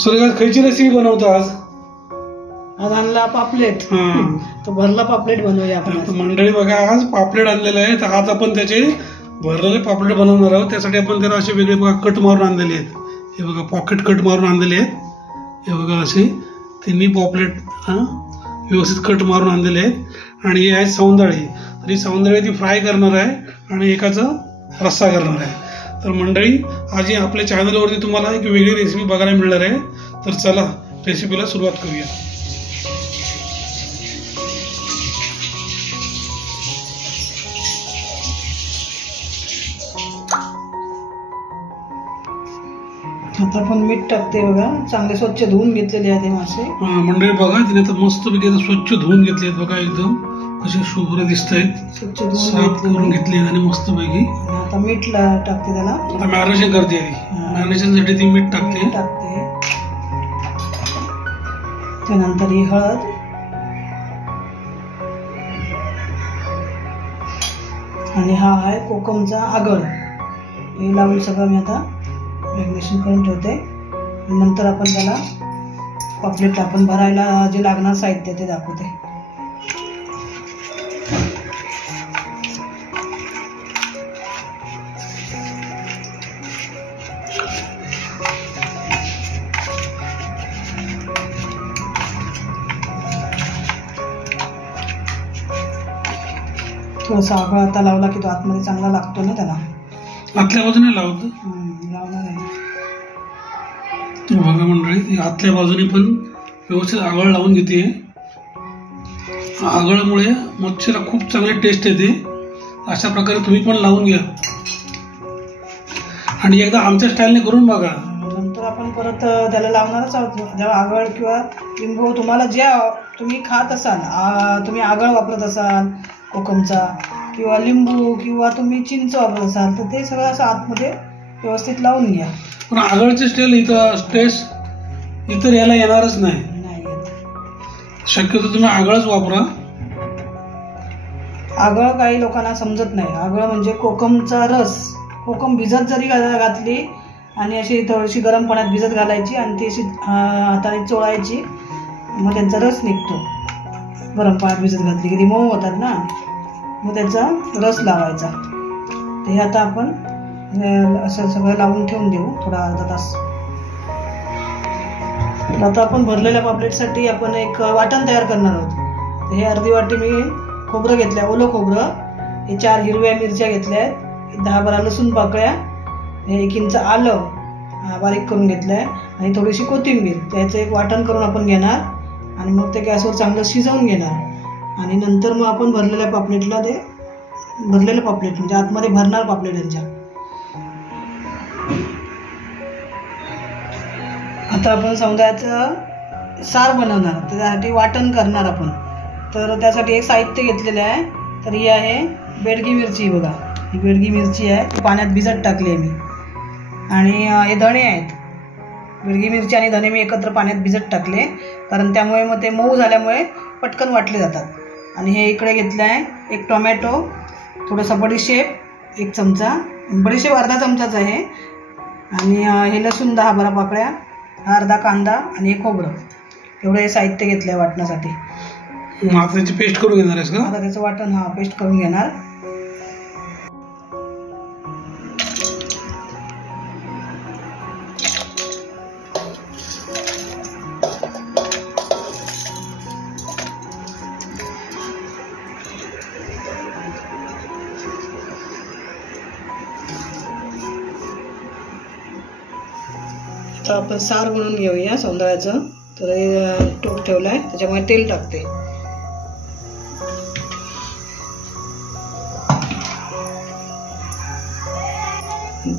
सूर्यकांत खयची रेसिपी बनवतो आज? आज आणला पापलेट. तो भरला पापलेट बनवूया आपण. मंडळी बघा, आज पापलेट आणलेलं आहे. तर आज आपण त्याचे भरलेले पापलेट बनवणार आहोत. त्यासाठी आपण त्याला असे वेगळे बघा कट मारून आणलेले आहेत. हे बघा पॉकेट कट मारून आणलेले आहेत. हे बघा असे तिन्ही पॉपलेट व्यवस्थित कट मारून आणलेले आहेत. आणि हे आहे सौंदाळी. तर ही सौंदाळी ती फ्राय करणार आहे आणि एकाचा रस्सा करणार आहे. तर मंडळी, आज आपल्या चॅनलवरती तुम्हाला एक वेगळी रेसिपी बघायला मिळणार आहे. तर चला रेसिपीला सुरुवात करूया. आता आपण मीठ टाकते बघा. चांगले स्वच्छ धुवून घेतलेले आहेत हे मासे. मंडळी बघा, तिने तर मस्तपैकी स्वच्छ धुवून घेतले आहेत बघा. एकदम कसे शुभ्र दिसत आहेत. स्वच्छ धुवून साफ करून घेतले आणि मस्तपैकी आता मीठ टाकते त्याला. आता मॅरिनेशन करते. मॅरिनेशन साठी ती मीठ टाकते. त्यानंतर ही हळद, आणि हा आहे कोकमचा आगळ. हे लावून सगळं मी आता मॅरिनेशन करून ठेवते. नंतर आपण त्याला पापलेट आपण भरायला जे लागणार साहित्य ते दाखवते. थोडासा आगळ आता लावला की तो आतमध्ये चांगला लागतो ना त्याला. आतल्या बाजूने लावतो. लावणार आहे. बघा मंडळी, आतल्या बाजूने पण व्यवस्थित आगळ लावून घेते. आगळामुळे मच्छीला खूप चांगली टेस्ट येते. अशा प्रकारे तुम्ही पण लावून घ्या आणि एकदा आमच्या स्टाईलने करून बघा. नंतर आपण परत त्याला लावणारच आहोत. जेव्हा आगळ किंवा लिंबू तुम्हाला जे तुम्ही खात असाल, तुम्ही आगळ वापरत असाल कोकमचा किंवा लिंबू किंवा तुम्ही चिंच वापरत असाल, तर ते सगळं असं आतमध्ये व्यवस्थित लावून घ्या. पण आगळची टेस्ट इतर याला येणारच नाही. शक्यतो तुम्ही आगळच वापरा. आगळ काही लोकांना समजत नाही. आगळ म्हणजे कोकमचा रस. कोकम भिजत जरी घातली आणि अशी थोडीशी गरम पाण्यात भिजत घालायची आणि ती अशी हाताने चोळायची, मग त्यांचा रस निघतो. गरम पाण्यात भिजत घातली की ती मऊ होतात ना, मग त्याचा रस लावायचा. ते आता आपण असं सगळं लावून ठेवून देऊ थोडा अर्धा तास. आता आपण भरलेल्या पापलेटसाठी आपण एक वाटण तयार करणार आहोत. हे अर्धी वाटी मी खोबरं घेतलं, ओलं खोबरं. हे 4 हिरव्या मिरच्या घेतल्या आहेत. 10-12 लसूण पाकळ्या. 1 इंच आलं बारीक करून घेतलं आहे आणि थोडीशी कोथिंबीर. त्याचं एक वाटण करून आपण घेणार आणि मग ते गॅसवर चांगलं शिजवून घेणार. आणि नंतर मग आपण भरलेल्या पापलेटला ते भरलेलं पापलेट म्हणजे आतमध्ये भरणार पापलेट यांच्या. आता आपण सौंदाळ्याचं सार बनवणार, त्यासाठी वाटण करणार आपण. तर त्यासाठी एक साहित्य घेतलेलं आहे. तर ही आहे बेडगी मिरची. बघा, ही बेडगी मिरची आहे, पाण्यात भिजत टाकली आहे मी. आणि हे धणे आहेत. बेडगी मिरची आणि धणे मी एकत्र पाण्यात भिजत टाकले, कारण त्यामुळे मग ते मऊ झाल्यामुळे पटकन वाटले जातात. आणि हे इकडे घेतलं आहे एक टोमॅटो, थोडंसं बडीशेप 1 चमचा, बडीशेप अर्धा चमचाच आहे. आणि हे लसूण 10-12 पाकळ्या, अर्धा कांदा आणि हे खोबरं. एवढं हे साहित्य घेतलं आहे वाटण्यासाठी. आता त्याची पेस्ट करून घेणार आहेस का? आता त्याचं वाटण पेस्ट करून घेणार. आता आपण सार बनवून घेऊया सौंदाळ्याचं. तर हे टोप ठेवलं आहे, त्याच्यामुळे तेल टाकते.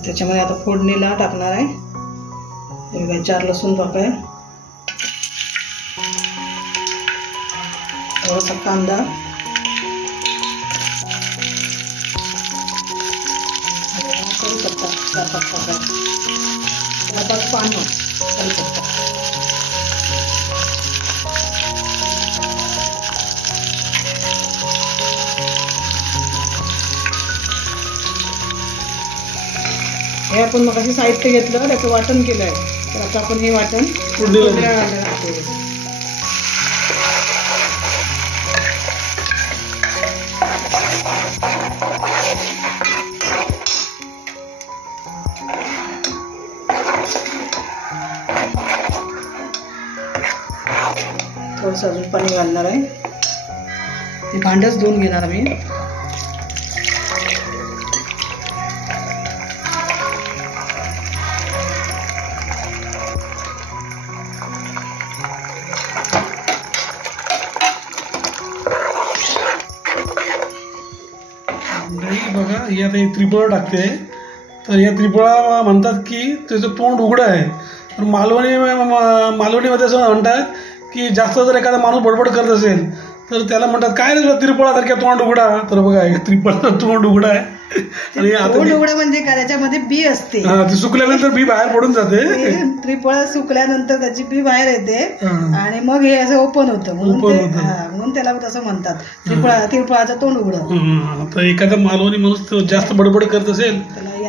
त्याच्यामध्ये आता फोडणीला टाकणार आहे 4 लसूण पाकळ्या, थोडासा कांदा, कढीपत्ता 4-5 पाकळ्या, 4-5 पानं कढीपत्ता. हे आपण मगाशी साहित्य घेतलं, त्याचं वाटण केलं आहे. तर आता आपण हे वाटण फोडणीला टाकतो. थोडंसं अजून पाणी घालणार आहे. हे भांडच धुवून घेणार मी. बघा ही आता त्रिफळा टाकते. तर या त्रिफळा म्हणतात की त्याचं तोंड उघडं आहे. तर मालवणीमध्ये असं म्हणतात की जास्त जर एखादा माणूस बडबड करत असेल तर त्याला म्हणतात काय रे त्रिफळासारख्या तोंड उघडा. तर बघा त्रिफळाचं तोंड उघडा आहे. आणि तोंड उघडा म्हणजे काय, त्याच्यामध्ये बी असते. ती सुकल्यानंतर बी बाहेर पडून जाते. त्रिफळा सुकल्यानंतर त्याची बी बाहेर येते आणि मग हे असं ओपन होतं, म्हणून त्याला तसं म्हणतात त्रिफळाचं तोंड उघडं. तर एखादा मालवणी माणूस जास्त बडबड करत असेल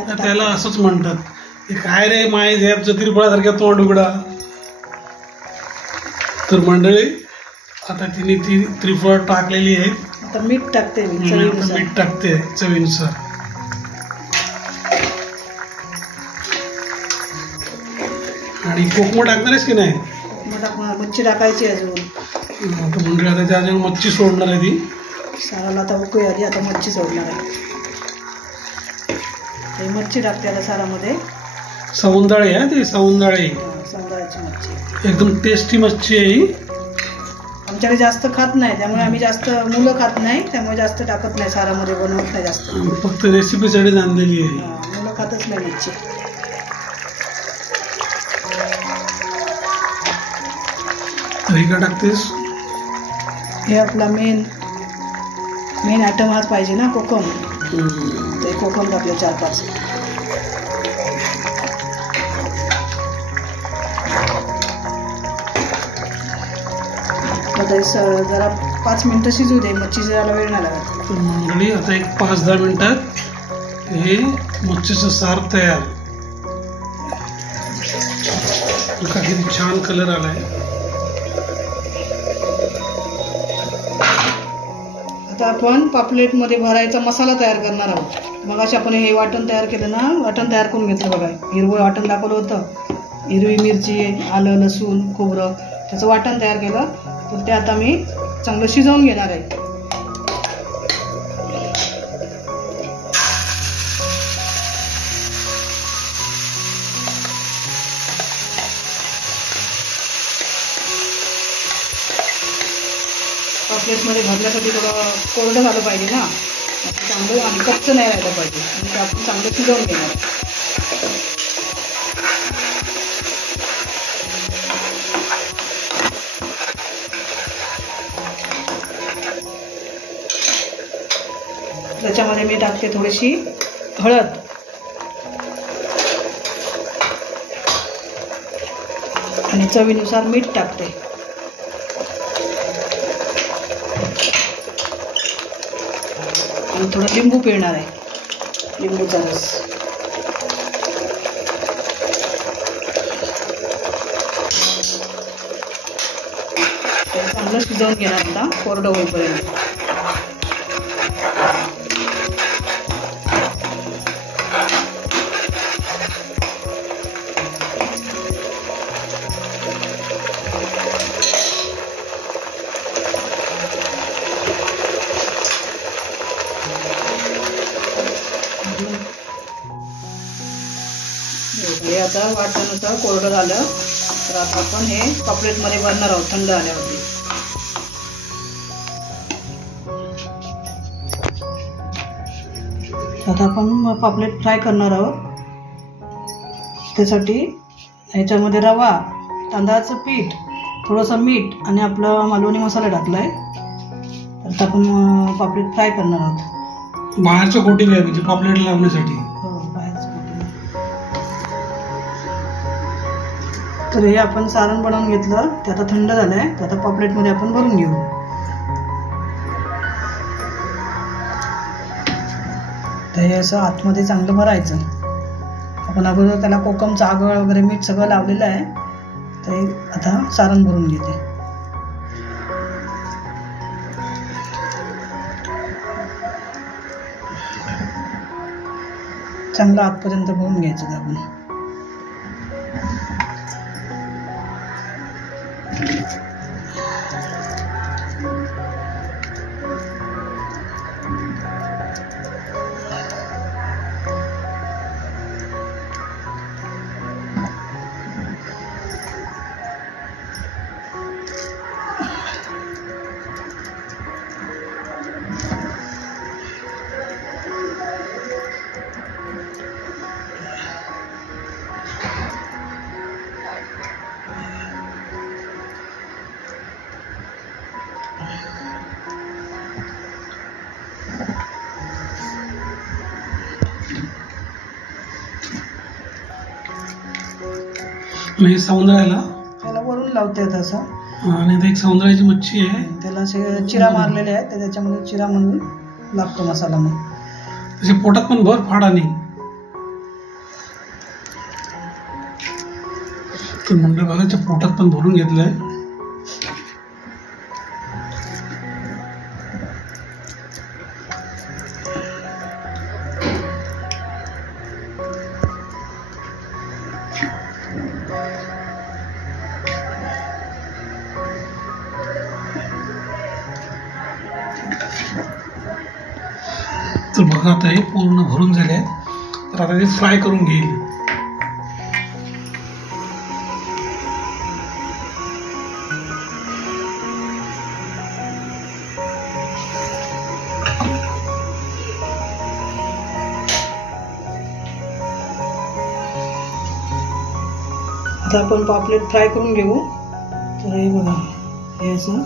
तर त्याला असंच म्हणतात काय रे माय त्रिफळासारख्या तोंड उघडा. तर मंडळी आता तिने ती त्रिफळ टाकलेली आहे. आता मीठ टाकते. मीठ टाकते चवीनुसार. आणि कोकम टाकणार आहेस की नाही? मच्छी टाकायची अजून. आता मंडळी आता त्या अजून मच्छी सोडणार आहे ती. साराला आता उकळी आली, आता मच्छी सोडणार आहे. मच्छी टाकते आता सारामध्ये. सौंदाळे आहे ती, सौंदाळ्याची मच्छी एकदम टेस्टी मच्छी आहे. आमच्याकडे जास्त खात नाही, त्यामुळे आम्ही जास्त मुलं खात नाही, त्यामुळे जास्त टाकत नाही सारामध्ये, बनवत नाही जास्त. फक्त रेसिपीसाठी आणलेली आहे. मुलं खातच नाही मच्छी. हे का टाकतेस? हे आपला मेन आयटम हाच पाहिजे ना, कोकम. ते कोकम टाकले 4-5. जरा 5 मिनिटं शिजू दे, मच्छी शिजायला वेळ नाही लागत. तर मंडळी आता एक 5-10 मिनिटात हे मच्छीचं सार तयार. किती छान कलर आलाय. आता आपण पापलेटमध्ये भरायचा मसाला तयार करणार आहोत. मगाशी आपण हे वाटण तयार केलं ना, वाटण तयार करून घेतलं बघा. हिरवं वाटण दाखवलं होतं, हिरवी मिरची, आलं, लसूण, खोबरं, त्याचं वाटण तयार केलं. तर ते आता मी चांगलं शिजवून घेणार आहे. पापलेटमध्ये भरण्यासाठी थोडं कोरडं झालं पाहिजे ना, चांगलं आणि कच्च नाही राहिलं पाहिजे. आणि ते आपण चांगलं शिजवून घेणार. त्याच्यामध्ये मी टाकते थोडीशी हळद आणि चवीनुसार मीठ टाकते. आणि थोडं लिंबू पिळणार आहे, लिंबूचा रस. चांगलं शिजवून घेणार आता कोरडं होईपर्यंत. हे आता वाटल्यानुसार कोरडं झालं. तर आता आपण हे पापलेटमध्ये भरणार आहोत थंड झाल्यावरती. आता आपण पापलेट फ्राय करणार आहोत. त्यासाठी ह्याच्यामध्ये रवा, तांदळाचं पीठ, थोडंसं मीठ आणि आपलं मालवणी मसाला टाकलाय. आता आपण पापलेट फ्राय करणार आहोत. बाहेरचं कोटिंग आहे म्हणजे पापलेट लावण्यासाठी. तर हे आपण सारण बनवून घेतलं, ते आता थंड झालंय. तर आता पापलेटमध्ये आपण भरून घेऊ. तर हे असं आतमध्ये चांगलं भरायचं. आपण अगोदर त्याला कोकमचं आगळ वगैरे मीठ सगळं लावलेलं आहे. तर आता सारण भरून घेते. चांगलं आतपर्यंत भरून घ्यायचं ते आपण. आणि समुद्राला त्याला वरून लावते तसं. आणि आता एक समुद्राची मच्छी आहे, त्याला असे चिरा मारलेले आहेत, तर त्याच्यामध्ये चिरा म्हणून लागतो मसाला. मग त्याच्या पोटात पण भर फाड आणि म्हणलं बघा त्याच्या पोटात पण भरून घेतलंय. तर बघा आता हे पूर्ण भरून झाले आहेत. तर आता ते फ्राय करून घेईल. आता आपण पापलेट फ्राय करून घेऊ. तर हे बघा, हे असं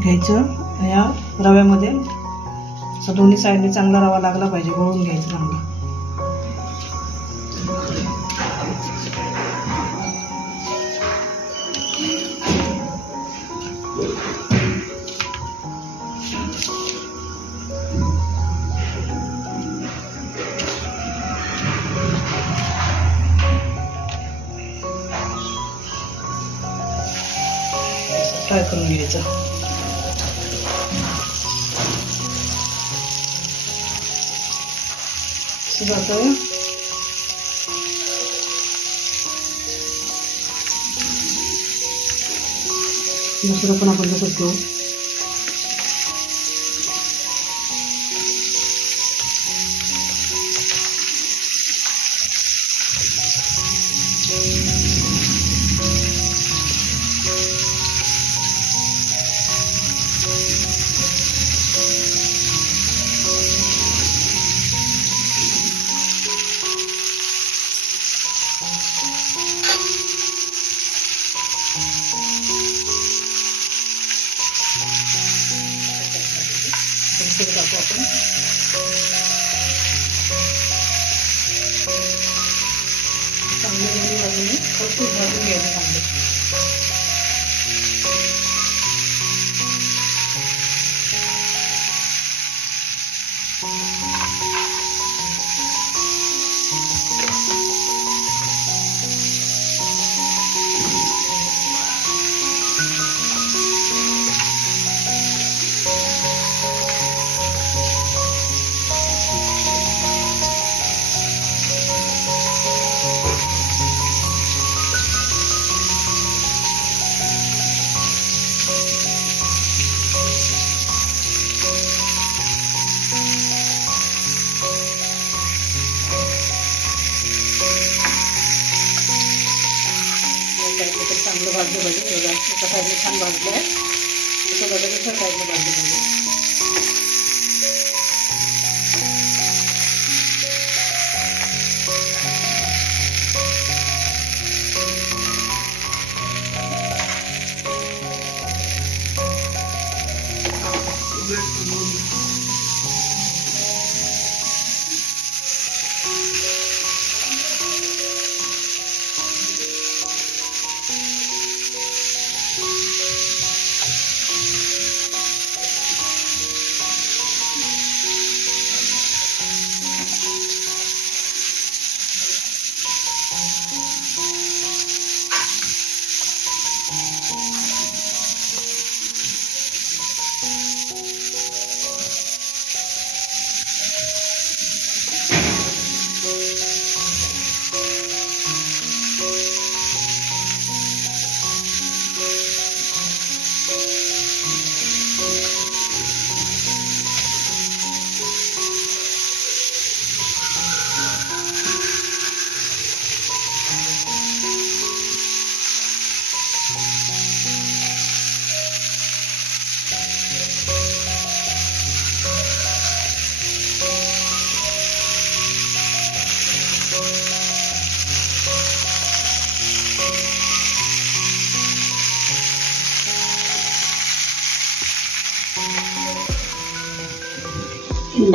घ्यायचं या रव्यामध्ये. असं दोन्ही साईडने चांगला रवा लागला पाहिजे, गोळून घ्यायचं चांगला. फ्राय करून घ्यायचं. जातं दुसरं पण आपण तसंच घेऊ. टाकू आपण. चांगले दोन्ही बाजूने खरपूस भाजून घ्यायचं चांगलं. चांगलं भाजलं पाहिजे. बघा एका साईडने छान भाजलं आहे, तसं बघा दुसऱ्या साईडने भाजलं पाहिजे.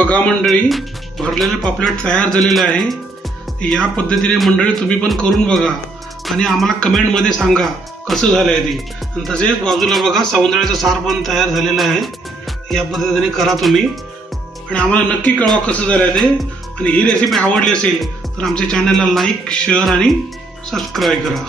बघा मंडळी, भरलेले पापलेट तयार झालेले आहे। या पद्धतीने मंडळी तुम्ही पण करून बघा आणि आम्हाला कमेंटमध्ये सांगा कसं झालंय ते। आणि तसेच बाजूला बघा सौंदळ्याचं सार पण तयार झालेलं आहे। या पद्धतीने करा तुम्ही आणि आम्हाला नक्की कळवा कसं झालंय ते। आणि ही रेसिपी आवडली असेल तर आमच्या चॅनलला लाईक, शेअर आणि सबस्क्राईब करा।